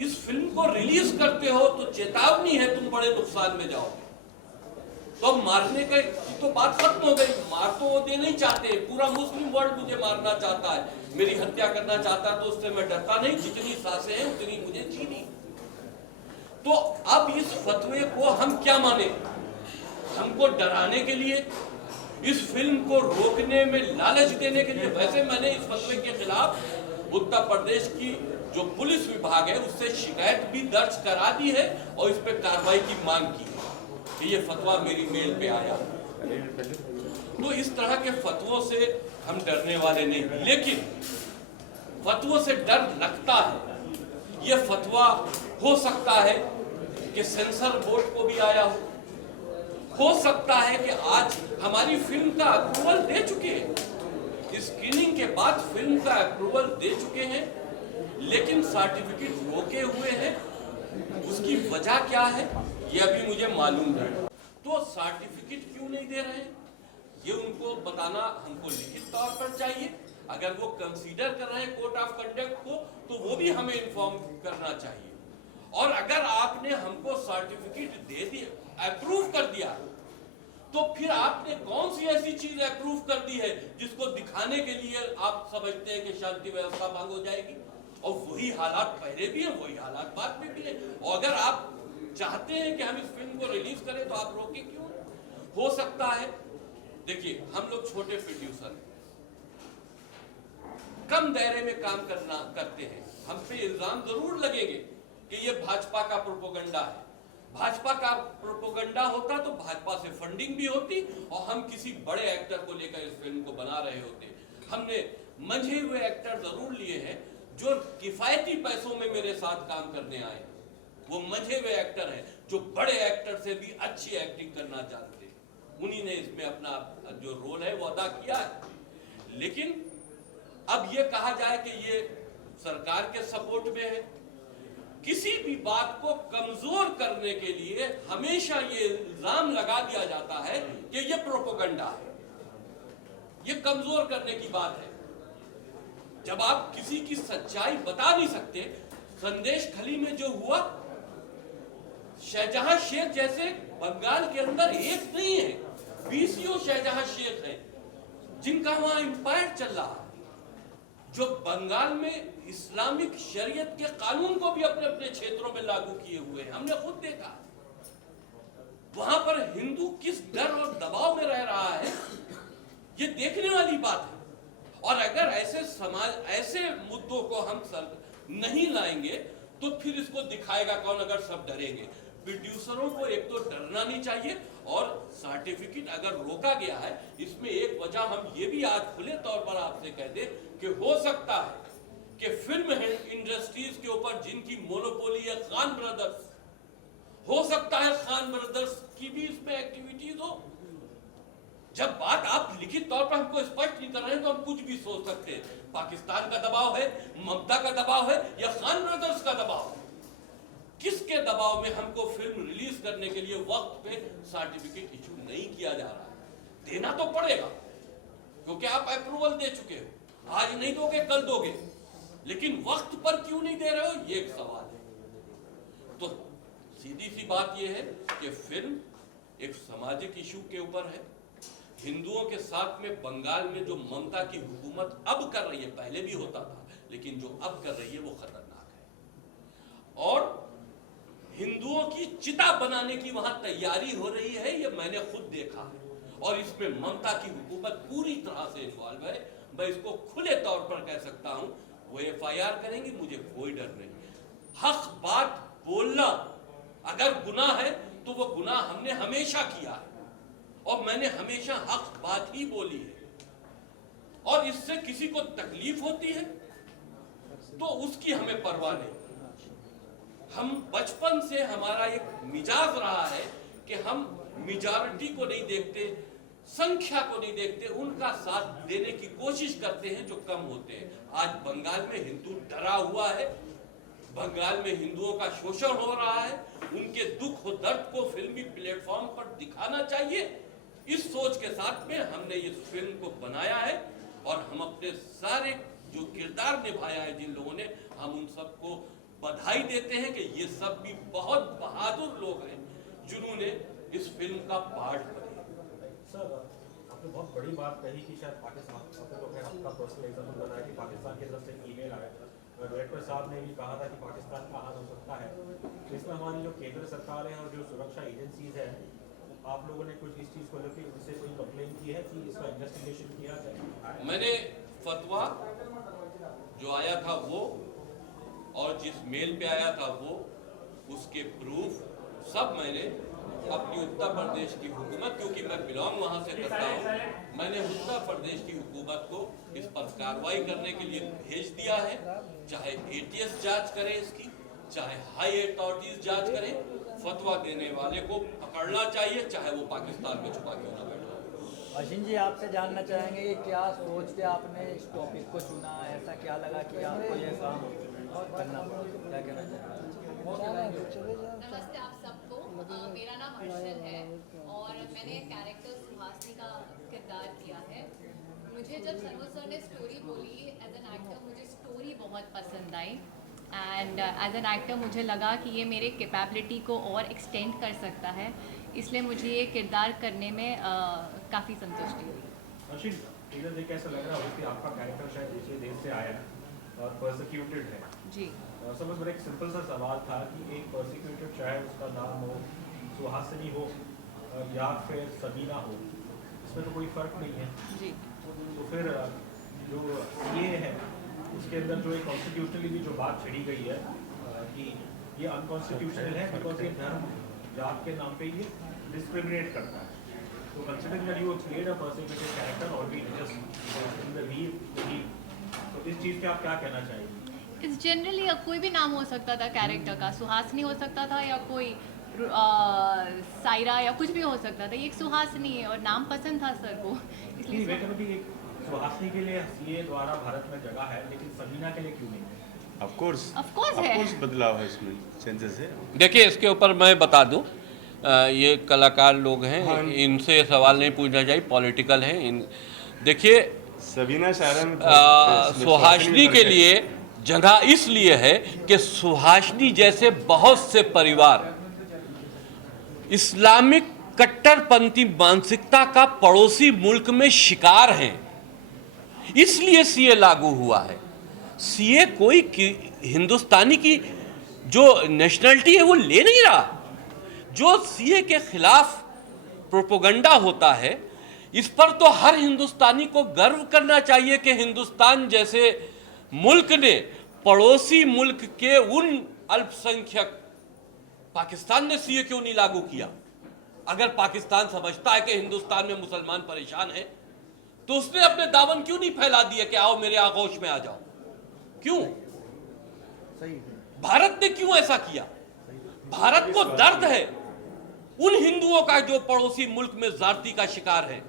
इस फिल्म को रिलीज करते हो तो चेतावनी है तुम बड़े नुकसान में जाओगे। तो मारने का तो बात खत्म हो गई, मार तो वो दे नहीं चाहते, पूरा मुस्लिम वर्ल्ड मुझे मारना चाहता है, मेरी हत्या करना चाहता है, तो उससे मैं डरता नहीं, जितनी सांसें हैं उतनी मुझे जीनी। तो अब इस फतवे को हम क्या माने? हमको डराने के लिए, इस फिल्म को रोकने में लालच देने के लिए? वैसे मैंने इस फतवे के खिलाफ उत्तर प्रदेश की जो पुलिस विभाग है उससे शिकायत भी दर्ज करा दी है और इस पे कार्रवाई की मांग की है कि ये फतवा मेरी मेल पे आया। तो इस तरह के फतवों से हम डरने वाले नहीं, लेकिन फतवों से डर लगता है। ये फतवा हो सकता है कि सेंसर बोर्ड को भी आया हो सकता है कि आज हमारी फिल्म का अप्रूवल दे चुके हैं, स्क्रीनिंग के बाद फिल्म का अप्रूवल दे चुके हैं, लेकिन सर्टिफिकेट रोके हुए हैं, उसकी वजह क्या है ये अभी मुझे मालूम नहीं। तो सर्टिफिकेट क्यों नहीं दे रहे हैं ये उनको बताना हमको लिखित तौर पर चाहिए। अगर वो कंसीडर कर रहे हैं कोड ऑफ कंडक्ट को तो वो भी हमें इन्फॉर्म करना चाहिए। और अगर आपने हमको सर्टिफिकेट दे दिया, अप्रूव कर दिया, तो फिर आपने कौन सी ऐसी चीज अप्रूव कर दी है जिसको दिखाने के लिए आप समझते हैं कि शांति व्यवस्था भंग हो जाएगी? और वही हालात पहले भी है, वही हालात बाद में भी है। और अगर आप चाहते हैं कि हम इस फिल्म को रिलीज करें तो आप रोके क्यों? हो सकता है, देखिए हम लोग छोटे प्रोड्यूसर हैं, कम दायरे में काम करते हैं, हम पे इल्जाम जरूर लगेंगे कि ये भाजपा का प्रोपोगंडा है। भाजपा का प्रोपोगंडा होता तो भाजपा से फंडिंग भी होती और हम किसी बड़े एक्टर को लेकर इस फिल्म को बना रहे होते। हमने मंझे हुए एक्टर जरूर लिए हैं जो किफायती पैसों में मेरे साथ काम करने आए। वो मंझे हुए एक्टर हैं जो बड़े एक्टर से भी अच्छी एक्टिंग करना जानते हैं। उन्हीं ने इसमें अपना जो रोल है वो अदा किया है। लेकिन अब ये कहा जाए कि ये सरकार के सपोर्ट में है, किसी भी बात को कमजोर करने के लिए हमेशा ये इल्जाम लगा दिया जाता है कि ये प्रोपोगंडा है, ये कमजोर करने की बात है। जब आप किसी की सच्चाई बता नहीं सकते, संदेश खली में जो हुआ, शाहजहां शेख जैसे बंगाल के अंदर एक नहीं है, 20 शाहजहां शेख हैं जिनका वहां एम्पायर चल रहा है, जो बंगाल में इस्लामिक शरीयत के कानून को भी अपने अपने क्षेत्रों में लागू किए हुए हैं। हमने खुद देखा वहां पर हिंदू किस डर और दबाव में रह रहा है, ये देखने वाली बात है। और अगर ऐसे समाज, ऐसे मुद्दों को हम नहीं लाएंगे तो फिर इसको दिखाएगा कौन अगर सब डरेंगे? प्रोड्यूसरों को एक तो डरना नहीं चाहिए। और सर्टिफिकेट अगर रोका गया है, इसमें एक वजह हम ये भी आज खुले तौर पर आपसे कह दें कि हो सकता है कि फिल्म इंडस्ट्रीज के ऊपर जिनकी मोनोपोली है खान ब्रदर्स, हो सकता है खान ब्रदर्स की भी इसमें एक्टिविटीज हो। जब बात आप लिखित तौर पर हमको स्पष्ट नहीं कर रहे हैं तो हम कुछ भी सोच सकते हैं। पाकिस्तान का दबाव है, ममता का दबाव है या खान ब्रदर्स का दबाव है? किसके दबाव में हमको फिल्म रिलीज करने के लिए वक्त पे सर्टिफिकेट इशू नहीं किया जा रहा है? देना तो पड़ेगा क्योंकि आप अप्रूवल दे चुके हो। आज नहीं दोगे कल दोगे, लेकिन वक्त पर क्यों नहीं दे रहे हो ये एक सवाल है। तो सीधी सी बात यह है कि फिल्म एक सामाजिक इशू के ऊपर है। हिंदुओं के साथ में बंगाल में जो ममता की हुकूमत अब कर रही है, पहले भी होता था, लेकिन जो अब कर रही है वो खतरनाक है। और हिंदुओं की चिता बनाने की वहां तैयारी हो रही है, ये मैंने खुद देखा है। और इसमें ममता की हुकूमत पूरी तरह से इन्वॉल्व है। मैं इसको खुले तौर पर कह सकता हूं, वो FIR करेंगे, मुझे कोई डर नहीं। हक बात बोलना अगर गुनाह है तो वो गुनाह हमने हमेशा किया है और मैंने हमेशा हक बात ही बोली है। और इससे किसी को तकलीफ होती है तो उसकी हमें परवाह नहीं। हम बचपन से हमारा एक मिजाज रहा है कि हम मेजॉरिटी को नहीं देखते, संख्या को नहीं देखते, उनका साथ देने की कोशिश करते हैं जो कम होते हैं। आज बंगाल में हिंदू डरा हुआ है, बंगाल में हिंदुओं का शोषण हो रहा है, उनके दुख और दर्द को फिल्मी प्लेटफॉर्म पर दिखाना चाहिए। इस सोच के साथ में हमने इस फिल्म को बनाया है और हम अपने सारे जो किरदार निभाया है जिन लोगों ने, हम उन सबको बधाई देते हैं कि ये सब भी बहुत बहादुर लोग हैं जिन्होंने इस फिल्म का पार्ट बने। सर, आपने बहुत बड़ी बात कही कि शायद पाकिस्तान, आपने तो खैर आपका पर्सनल एग्जाम्पल बताया कि पाकिस्तान की तरफ से ईमेल आया था, डायरेक्टर साहब ने भी कहा था कि पाकिस्तान का हाल हो सकता है। तो इसमें हमारी जो केंद्र सरकार है और जो सुरक्षा एजेंसीज है, आप लोगों ने कुछ इस चीज़ को लेकर उनसे कोई कंप्लेन की है कि इसका इन्वेस्टिगेशन किया जाए? मैंने फतवा जो आया था वो और जिस मेल पे आया था वो, उसके प्रूफ सब मैंने अपनी उत्तर प्रदेश की हुकूमत, क्योंकि मैं बिलोंग वहां से करता हूँ, मैंने उत्तर प्रदेश की हुकूमत को इस पर कार्रवाई करने के लिए भेज दिया है। चाहे ATS जांच करे इसकी, चाहे हाई अथॉरिटीज जांच करें, फतवा देने वाले को पकड़ना चाहिए, चाहे वो पाकिस्तान में छुपा क्यों ना बैठा। अश्विन जी आपसे जानना चाहेंगे कि क्या सोच के आपने इस टॉपिक को चुना, ऐसा क्या लगा कि आपको ये काम करना पड़ा, क्या कहना चाहेंगे? नमस्ते आप सबको। मेरा नाम अर्शल है और मैंने कैरेक्टर सुहासिनी का किरदार किया है। मुझे जब सनू सर ने स्टोरी बोली एज एन एक्टर, मुझे स्टोरी बहुत पसंद आई एंड एज एन एक्टर मुझे लगा कि ये मेरे कैपेबिलिटी को और एक्सटेंड कर सकता है, इसलिए मुझे ये किरदार करने में काफ़ी संतुष्टि हुई। अश्विन, इधर देख कैसा लग रहा है कि आपका कैरेक्टर शायद दूसरे देश से आया है और परसिक्यूटेड है जी। समझ मेरा एक सिंपल सा सवाल था कि एक परसिक्यूटेड चाहे उसका नाम हो सुहासिनी हो या फिर सबीना हो, इसमें तो कोई फ़र्क नहीं है जी। तो फिर जो ये है उसके अंदर जो एक कॉन्स्टिट्यूशनली भी जो बात छिड़ी गई है कि ये अनकॉन्स्टिट्यूशनल है बिकॉज ये धर्म जात के नाम पे ये डिस्क्रिमिनेट करता है। तो considering that you played a persecuted character और be just in the reel, तो इस चीज़ पे आप क्या कहना चाहेंगे? इस जनरली कोई भी नाम हो सकता था कैरेक्टर का, सुहासिनी हो सकता था या कोई सायरा या कुछ भी हो सकता था। ये एक सुहासिनी है और नाम पसंद था सर को, इसलिए वेतन भी एक सुहासिनी के लिए सीए द्वारा भारत में जगह है, लेकिन सबीना के लिए क्यों नहीं है? ऑफ कोर्स है। बदलाव है इसमें, चेंजेस है। देखिए इसके ऊपर मैं बता दूं, ये कलाकार लोग हैं, हाँ। इनसे ये सवाल नहीं पूछना चाहिए, पॉलिटिकल है। देखिए सबीना शायरा में सुहासिनी के लिए जगह इसलिए है कि सुहासिनी जैसे बहुत से परिवार इस्लामिक कट्टरपंथी मानसिकता का पड़ोसी मुल्क में शिकार हैं, इसलिए सीए लागू हुआ है। सीए कोई हिंदुस्तानी की जो नेशनलिटी है वो ले नहीं रहा। जो सीए के खिलाफ प्रोपेगेंडा होता है, इस पर तो हर हिंदुस्तानी को गर्व करना चाहिए कि हिंदुस्तान जैसे मुल्क ने पड़ोसी मुल्क के उन अल्पसंख्यक, पाकिस्तान ने सीए क्यों नहीं लागू किया? अगर पाकिस्तान समझता है कि हिंदुस्तान में मुसलमान परेशान है तो उसने अपने दामन क्यों नहीं फैला दिया कि आओ मेरे आगोश में आ जाओ? क्यों? भारत ने क्यों ऐसा किया? भारत को दर्द है उन हिंदुओं का जो पड़ोसी मुल्क में जाति का शिकार है,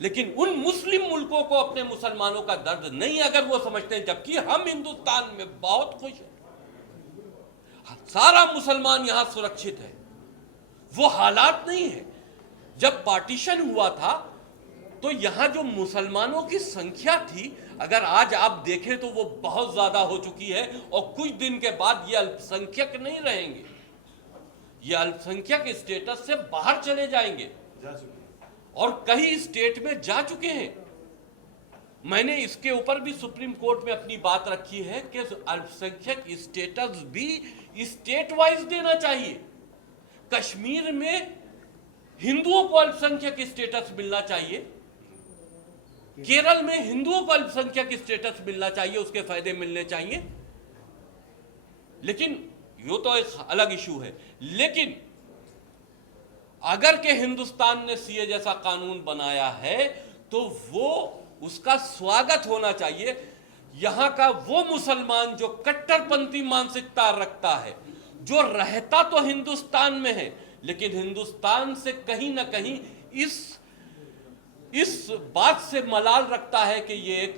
लेकिन उन मुस्लिम मुल्कों को अपने मुसलमानों का दर्द नहीं अगर वो समझते हैं, जबकि हम हिंदुस्तान में बहुत खुश हैं, सारा मुसलमान यहां सुरक्षित है। वो हालात नहीं है। जब पार्टीशन हुआ था तो यहां जो मुसलमानों की संख्या थी, अगर आज आप देखें तो वो बहुत ज्यादा हो चुकी है और कुछ दिन के बाद ये अल्पसंख्यक नहीं रहेंगे, ये अल्पसंख्यक स्टेटस से बाहर चले जाएंगे और कई स्टेट में जा चुके हैं। मैंने इसके ऊपर भी सुप्रीम कोर्ट में अपनी बात रखी है कि अल्पसंख्यक स्टेटस भी स्टेट वाइज देना चाहिए। कश्मीर में हिंदुओं को अल्पसंख्यक स्टेटस मिलना चाहिए, केरल में हिंदुओं को अल्पसंख्यक स्टेटस मिलना चाहिए, उसके फायदे मिलने चाहिए। लेकिन यो तो एक अलग इशू है। लेकिन अगर के हिंदुस्तान ने सीए जैसा कानून बनाया है तो वो उसका स्वागत होना चाहिए। यहां का वो मुसलमान जो कट्टरपंथी मानसिकता रखता है, जो रहता तो हिंदुस्तान में है लेकिन हिंदुस्तान से कहीं ना कहीं इस बात से मलाल रखता है कि ये एक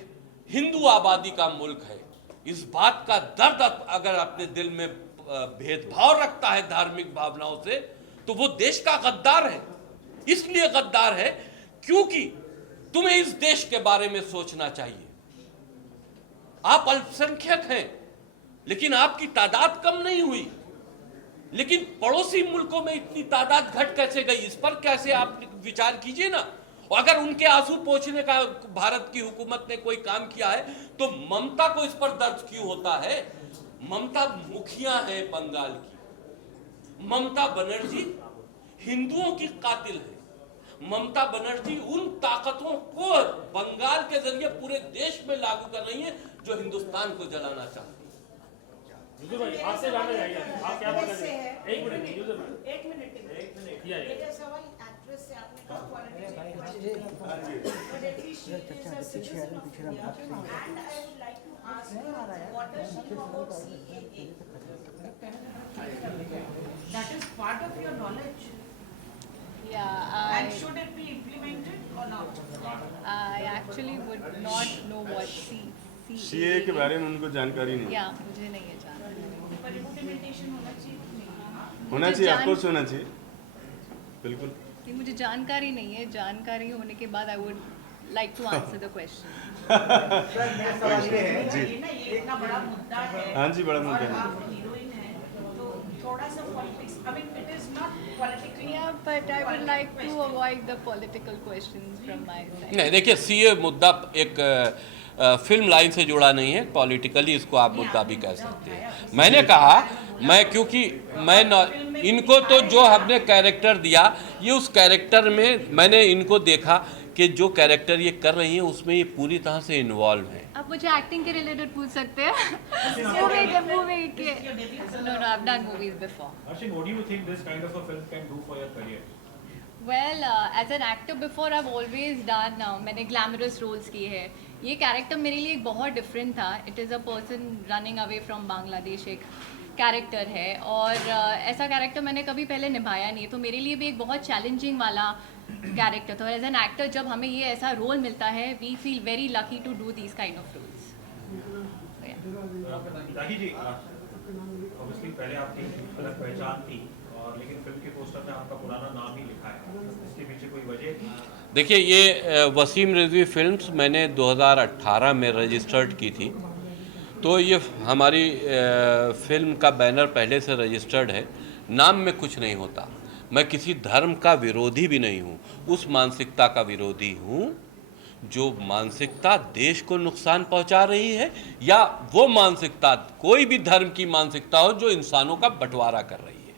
हिंदू आबादी का मुल्क है, इस बात का दर्द अगर अपने दिल में भेदभाव रखता है धार्मिक भावनाओं से, तो वो देश का गद्दार है। इसलिए गद्दार है क्योंकि तुम्हें इस देश के बारे में सोचना चाहिए। आप अल्पसंख्यक हैं लेकिन आपकी तादाद कम नहीं हुई, लेकिन पड़ोसी मुल्कों में इतनी तादाद घट कैसे गई, इस पर कैसे आप विचार कीजिए ना। और अगर उनके आंसू पोंछने का भारत की हुकूमत ने कोई काम किया है तो ममता को इस पर दर्द क्यों होता है? ममता मुखिया है बंगाल की। ममता बनर्जी हिंदुओं की कातिल है। ममता बनर्जी उन ताकतों को बंगाल के जरिए पूरे देश में लागू कर रही है जो हिंदुस्तान को जलाना चाहती है। आपसे जानना चाहिए, आप क्या बोलना चाहेंगे? एक मिनट मेरा सवाल एक्ट्रेस से, आपने कहा quality but at least she is a citizen of India and I would like to ask what does she know about CAA? That is part of your knowledge. Yeah, And should it be implemented or not? I actually would not know what CA के बारे में उनको जानकारी नहीं या मुझे नहीं है जानकारी। पर इम्प्लीमेंटेशन होना चाहिए कि नहीं? होना चाहिए, आपको होना चाहिए, बिल्कुल। नहीं, मुझे जानकारी नहीं है। जानकारी होने के बाद I would like to answer the question. जी ये ना ये इतना बड़ा मुद्दा है। हाँ जी, बड़ा मुद्दा और है। आप हीरोइन हैं, तो थोड़ा सा politics, I mean it is not politically. Yeah, but I would like to avoid the political questions from my side. नहीं, देखिए सीए मुद्दा एक फिल्म लाइन से जुड़ा नहीं है, पॉलिटिकली इसको आप मुद्दा भी कह सकते हैं। मैंने कहा क्योंकि इनको तो जो हमने कैरेक्टर दिया, ये उस कैरेक्टर में मैंने इनको देखा कि जो कैरेक्टर ये कर रही हैं उसमें ये पूरी तरह से इन्वॉल्व हैं। आप मुझे एक्टिंग के रिलेटेड पूछ सकते हैं। मूवी के no I have done movies before. Arshin, what do you think this kind of a film can do for your career? Well as an actor before I always done, मैंने glamorous roles किए हैं। ये character मेरे लिए बहुत different था। It is a person running away from Bangladesh, एक character है और ऐसा कैरेक्टर मैंने कभी पहले निभाया नहीं, तो मेरे लिए भी एक बहुत चैलेंजिंग वाला कैरेक्टर था। और एज एन एक्टर जब हमें ये ऐसा रोल मिलता है, we feel very lucky to do these kind of roles. Rahi ji, obviously पहले आपकी अलग पहचान थी, और लेकिन फिल्म के पोस्टर में आपका पुराना नाम ही लिखा है, इसके पीछे कोई वजह? देखिए, ये वसीम रिजवी फिल्म्स मैंने 2018 में रजिस्टर्ड की थी, तो ये हमारी फिल्म का बैनर पहले से रजिस्टर्ड है। नाम में कुछ नहीं होता। मैं किसी धर्म का विरोधी भी नहीं हूँ, उस मानसिकता का विरोधी हूँ जो मानसिकता देश को नुकसान पहुँचा रही है, या वो मानसिकता कोई भी धर्म की मानसिकता हो जो इंसानों का बंटवारा कर रही है।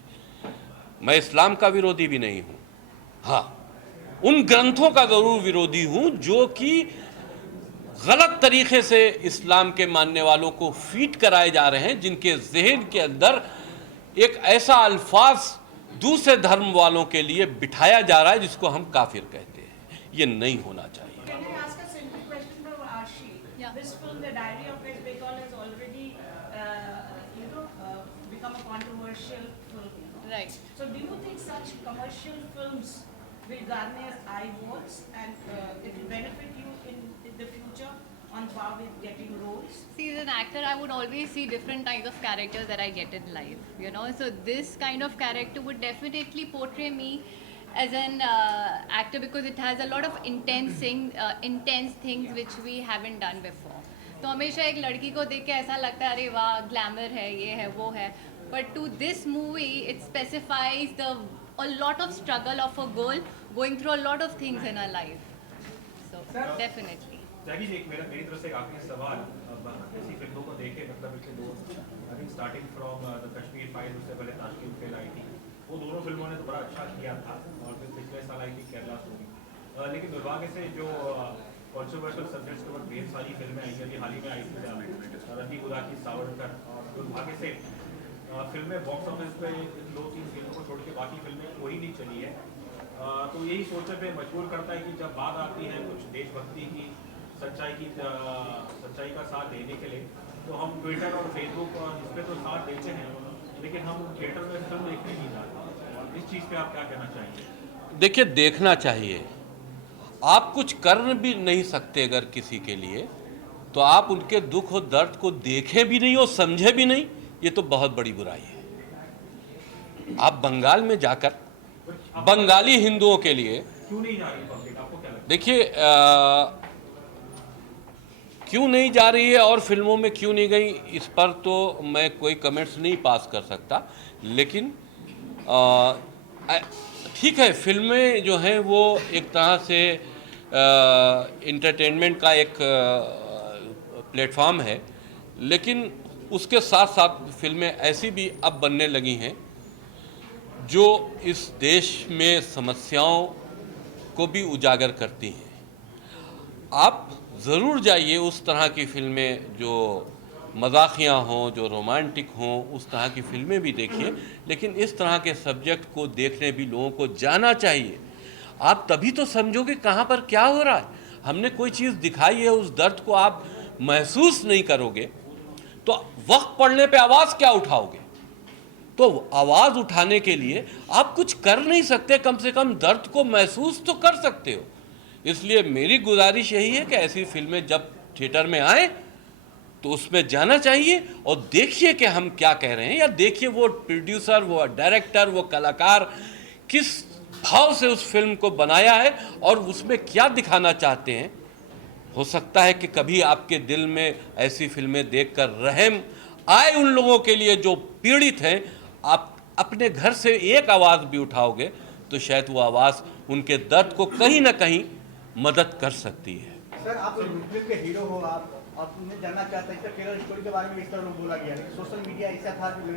मैं इस्लाम का विरोधी भी नहीं हूँ, हाँ उन ग्रंथों का ज़रूर विरोधी हूँ जो कि गलत तरीके से इस्लाम के मानने वालों को फीड कराए जा रहे हैं, जिनके जहन के अंदर एक ऐसा अल्फाज दूसरे धर्म वालों के लिए बिठाया जा रहा है जिसको हम काफिर कहते हैं। ये नहीं होना चाहिए। Can I ask a simple question from Arshi? Yeah. This film, The Diary of West Bengal, has already, become a controversial film. Right. So, do you think such commercial films will garner eye votes and it will benefit you in the future on par with getting roles? See, as an actor, I would always see different kinds of characters that I get in life, you know. So this kind of character would definitely portray me as an actor because it has a lot of intense things which we haven't done before. तो हमेशा एक लड़की को देख के ऐसा लगता है अरे वाह ग्लैमर है, ये है, वो है. But to this movie, it specifies a lot of struggle of a girl going through a lot of things in her life. So definitely. जैकी जी, मेरी तरफ से एक आखिरी सवाल। अब ऐसी फिल्मों को देखे, मतलब पिछले दो, I think starting from the Kashmir file, उससे पहले ताश्कीन फेल आई थी, वो दोनों फिल्मों ने तो बड़ा अच्छा किया था, और फिर पिछले साल आई थी केरला स्टोरी। लेकिन दुर्भाग्य से जो कॉन्ट्रोवर्शियल सब्जेक्ट्स के ऊपर ढेर सारी फिल्में आई, अभी हाल ही में आई थी रफी खुदा की सावरकर, और दुर्भाग्य से फिल्में बॉक्स ऑफिस पे इन 2-3 फिल्मों को छोड़ के बाकी फिल्में कोई नहीं चली है। तो यही सोचने पे मजबूर करता है कि जब बात आती है कुछ देशभक्ति की, सच्चाई का साथ देने के लिए, तो हम ट्विटर और फेसबुक और इस पे तो साथ देते हैं, लेकिन हम थिएटर में फिल्म देखने नहीं जाते। इस चीज़ पे आप क्या कहना चाहेंगे? देखिए, देखना चाहिए। आप कुछ कर भी नहीं सकते अगर किसी के लिए, तो आप उनके दुख और दर्द को देखें भी नहीं और समझे भी नहीं, ये तो बहुत बड़ी बुराई है। आप बंगाल में जाकर बंगाली हिंदुओं के लिए क्यों नहीं जा रही पब्लिक, आपको क्या लगता है? देखिए, क्यों नहीं जा रही है और फिल्मों में क्यों नहीं गई, इस पर तो मैं कोई कमेंट्स नहीं पास कर सकता, लेकिन ठीक है, फिल्में जो हैं वो एक तरह से इंटरटेनमेंट का एक प्लेटफॉर्म है, लेकिन उसके साथ साथ फिल्में ऐसी भी अब बनने लगी हैं जो इस देश में समस्याओं को भी उजागर करती हैं। आप ज़रूर जाइए, उस तरह की फिल्में जो मज़ाक़िया हों, जो रोमांटिक हों, उस तरह की फिल्में भी देखिए, लेकिन इस तरह के सब्जेक्ट को देखने भी लोगों को जाना चाहिए। आप तभी तो समझोगे कहाँ पर क्या हो रहा है। हमने कोई चीज़ दिखाई है, उस दर्द को आप महसूस नहीं करोगे तो वक्त पड़ने पे आवाज़ क्या उठाओगे। तो आवाज़ उठाने के लिए आप कुछ कर नहीं सकते, कम से कम दर्द को महसूस तो कर सकते हो। इसलिए मेरी गुजारिश यही है कि ऐसी फिल्में जब थिएटर में आए तो उसमें जाना चाहिए और देखिए कि हम क्या कह रहे हैं, या देखिए वो प्रोड्यूसर, वो डायरेक्टर, वो कलाकार किस भाव से उस फिल्म को बनाया है और उसमें क्या दिखाना चाहते हैं। हो सकता है कि कभी आपके दिल में ऐसी फिल्में देखकर रहम आए उन लोगों के लिए जो पीड़ित हैं। आप अपने घर से एक आवाज़ भी उठाओगे तो शायद वो आवाज़ उनके दर्द को कहीं ना कहीं मदद कर सकती है। सर, आप फिल्म के हीरो हो, आप उन्हें जानना चाहते हैं, ट्रेलर स्टोरी के बारे में इस तरह लोग बोला गया है, सोशल मीडिया ऐसा था कि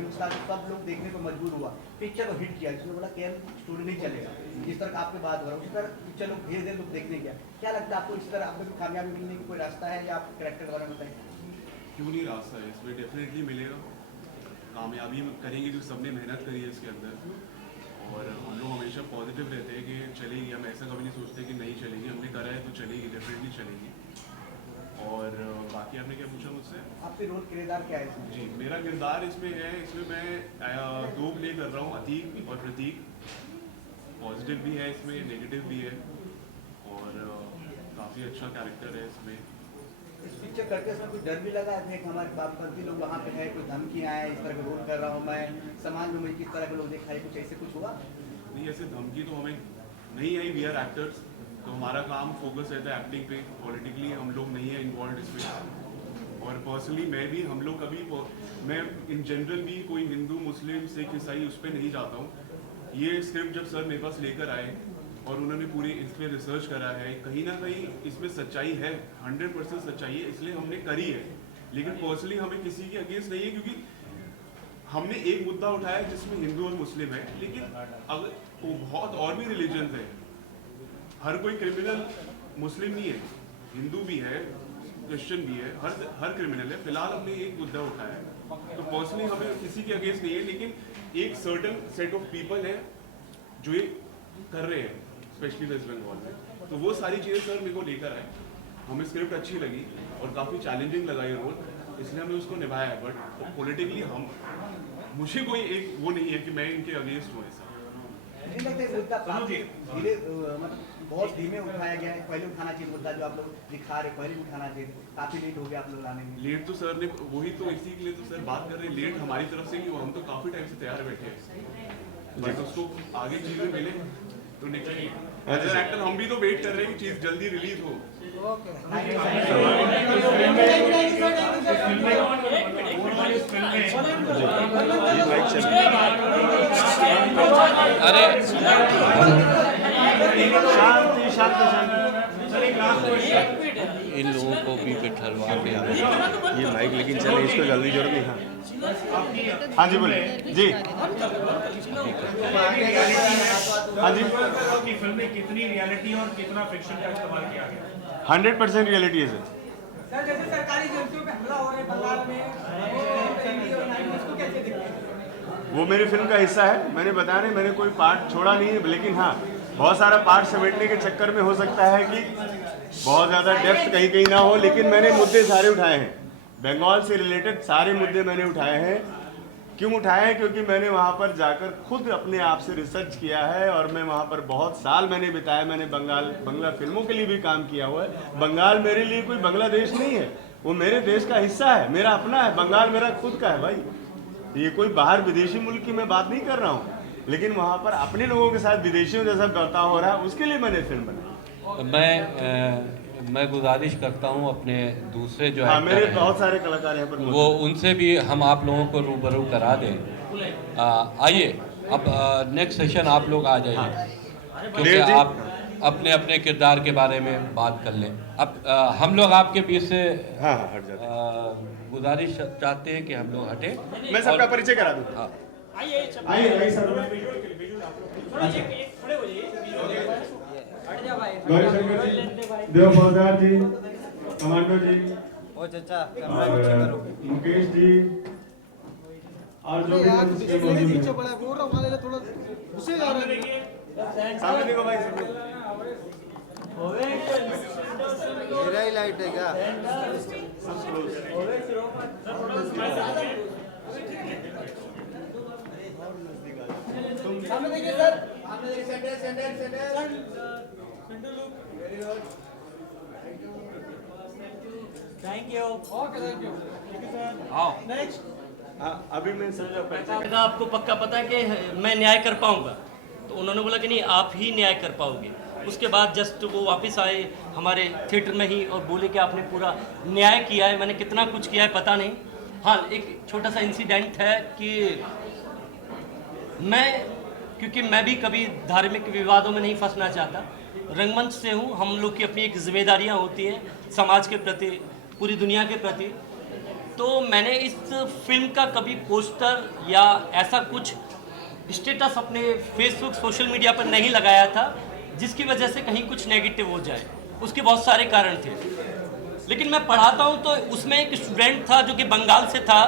सब लोग देखने को मजबूर हुआ, पिक्चर को हिट किया, जिसमें बोला केवल स्टोरी नहीं चलेगा, जिस तरह का आपके बात हो रहा है उसी तरह पिक्चर लोग धीरे धीरे लोग देखने गया। क्या लगता है आपको, इस तरह आपको कामयाबी मिलने की कोई रास्ता है, या आप कैरेक्टर के बारे में बताएं? क्यों नहीं रास्ता है, इसमें डेफिनेटली मिलेगा। कामयाबी करेंगे जो सबने मेहनत करी है इसके अंदर, और हम लोग हमेशा पॉजिटिव रहते हैं कि चलेगी। हम ऐसा कभी नहीं सोचते कि नहीं चलेगी, हमने करा है तो चलेगी, डेफिनेटली चलेगी। और बाकी आपने क्या पूछा मुझसे? आपके रोल किरदार क्या है इसमें? जी, मेरा किरदार इसमें है, इसमें मैं 2 प्ले कर रहा हूँ, अतीक और प्रतीक। पॉजिटिव भी है इसमें, नेगेटिव भी है, और काफ़ी अच्छा कैरेक्टर है इसमें। इस पिक्चर करते समय कोई डर भी लगा है कि हमारे बापपंथी लोग वहाँ पे है, कोई धमकी आए, इस तरह का रोल कर रहा हूँ मैं, समाज में मुझे किस तरह के लोग दिखाई, कुछ ऐसे कुछ हुआ? नहीं, ऐसे धमकी तो हमें नहीं आई। वी आर एक्टर्स, तो हमारा काम फोकस रहता है एक्टिंग पे। पॉलिटिकली हम लोग नहीं है इन्वॉल्व इसमें। और पर्सनली मैं भी, हम लोग कभी, मैं इन जनरल भी कोई हिंदू, मुस्लिम, सिख, ईसाई उस पर नहीं जाता हूँ। ये स्क्रिप्ट जब सर मेरे पास लेकर आए और उन्होंने पूरी इस पर रिसर्च करा है, कहीं ना कहीं इसमें सच्चाई है, 100% सच्चाई है, इसलिए हमने करी है। लेकिन पर्सनली हमें किसी के अगेंस्ट नहीं है, क्योंकि हमने एक मुद्दा उठाया जिसमें हिंदू और मुस्लिम है, लेकिन अगर वो बहुत और भी रिलीजन है, हर कोई क्रिमिनल मुस्लिम नहीं है, हिंदू भी है, क्रिश्चियन भी है, हर क्रिमिनल है। फिलहाल हमने एक मुद्दा उठाया है, तो पर्सनली हमें किसी के अगेंस्ट नहीं है, लेकिन एक सर्टन सेट ऑफ पीपल है जो ये कर रहे हैं, स्पेशली वेस्ट बंगाल में। तो वो सारी चीज़ें सर मेरे को लेकर आए, हमें स्क्रिप्ट अच्छी लगी और काफ़ी चैलेंजिंग लगा ये रोल, इसलिए हमने उसको निभाया है। बट पॉलिटिकली मुझे कोई एक वो नहीं है कि मैं इनके अगेंस्ट हूँ ऐसा। नहीं लगता है मुद्दा काफी धीरे, मतलब बहुत धीमे उठाया गया है, पहले उठाना चाहिए मुद्दा जो आप लोग दिखा रहे, पहले उठाना चाहिए, काफी लेट हो गया आप लोग लाने में। लेट तो सर ने, वही तो इसी के लिए तो सर बात कर रहे हैं, लेट हमारी तरफ से नहीं, हम तो काफ़ी टाइम से तैयार बैठे हैं, बट उसको आगे चीज़ें मिले तो निकलेंगे। एज एन एक्टर हम भी तो वेट कर रहे हैं कि चीज़ जल्दी रिलीज हो। अरे शांति शांति शांति, इन लोगों को भी बिठलवा के ये माइक लेकिन चले, इसको जल्दी जरूरत नहीं। हाँ हाँ जी बोलिए जी। हाँ जी, की फिल्म में कितनी रियलिटी और कितना फिक्शन का इस्तेमाल किया गया? 100% रियलिटी है सर। सर, जैसे सरकारी एजेंसियों पे हमला हो रहा है बंगाल में, इसको कैसे देखते हैं? वो मेरी फिल्म का हिस्सा है, मैंने बताया नहीं, मैंने कोई पार्ट छोड़ा नहीं है, लेकिन हाँ बहुत सारा पार्ट समेटने के चक्कर में हो सकता है कि बहुत ज़्यादा डेप्थ कहीं कहीं ना हो, लेकिन मैंने मुद्दे सारे उठाए हैं, बंगाल से रिलेटेड सारे मुद्दे मैंने उठाए हैं। क्यों उठाए हैं? क्योंकि मैंने वहाँ पर जाकर खुद अपने आप से रिसर्च किया है, और मैं वहाँ पर बहुत साल मैंने बिताया। मैंने बंगला फिल्मों के लिए भी काम किया हुआ है। बंगाल मेरे लिए कोई बांग्लादेश नहीं है, वो मेरे देश का हिस्सा है, मेरा अपना है। बंगाल मेरा खुद का है भाई, ये कोई बाहर विदेशी मुल्क की मैं बात नहीं कर रहा हूँ, लेकिन वहाँ पर अपने लोगों के साथ विदेशियों जैसा बर्ताव हो रहा है, उसके लिए मैंने फिल्म बनाई। मैं गुजारिश करता हूँ अपने दूसरे जो हाँ, मेरे एक्टर हैं, बहुत सारे कलाकार यहाँ पर वो उनसे भी हम आप लोगों को रूबरू करा दें। आइए अब नेक्स्ट सेशन आप लोग आ जाइए, क्योंकि आप अपने अपने किरदार के बारे में बात कर लें। अब हम लोग आपके बीच से हाँ हट जाते गुजारिश चाहते हैं कि हम लोग हटें। मैं सबका परिचय करा दूँ। हाँ, आइए सर, देव फौजदार जी, कमांडो जी, ओ चाचा और मुकेश जी, और जो भी पीछे पड़ा है, बोल रहा हूँ वाले थोड़ा घुसे जा रहे हैं। सामने देखो भाई, मेरा ही लाइट है क्या? सामने देखिए sir. Thank you. Okay thank you sir. आओ अभी मैं समझा पहचान का आपको पक्का पता है कि मैं न्याय कर पाऊंगा, तो उन्होंने बोला कि नहीं आप ही न्याय कर पाओगे। उसके बाद जस्ट वो वापस आए हमारे थिएटर में ही और बोले कि आपने पूरा न्याय किया है। मैंने कितना कुछ किया है पता नहीं। हाँ, एक छोटा सा इंसिडेंट है कि क्योंकि मैं भी कभी धार्मिक विवादों में नहीं फंसना चाहता, रंगमंच से हूँ। हम लोग की अपनी एक जिम्मेदारियाँ होती हैं समाज के प्रति, पूरी दुनिया के प्रति। तो मैंने इस फिल्म का कभी पोस्टर या ऐसा कुछ स्टेटस अपने फेसबुक सोशल मीडिया पर नहीं लगाया था जिसकी वजह से कहीं कुछ नेगेटिव हो जाए। उसके बहुत सारे कारण थे, लेकिन मैं पढ़ाता हूँ तो उसमें एक स्टूडेंट था जो कि बंगाल से था।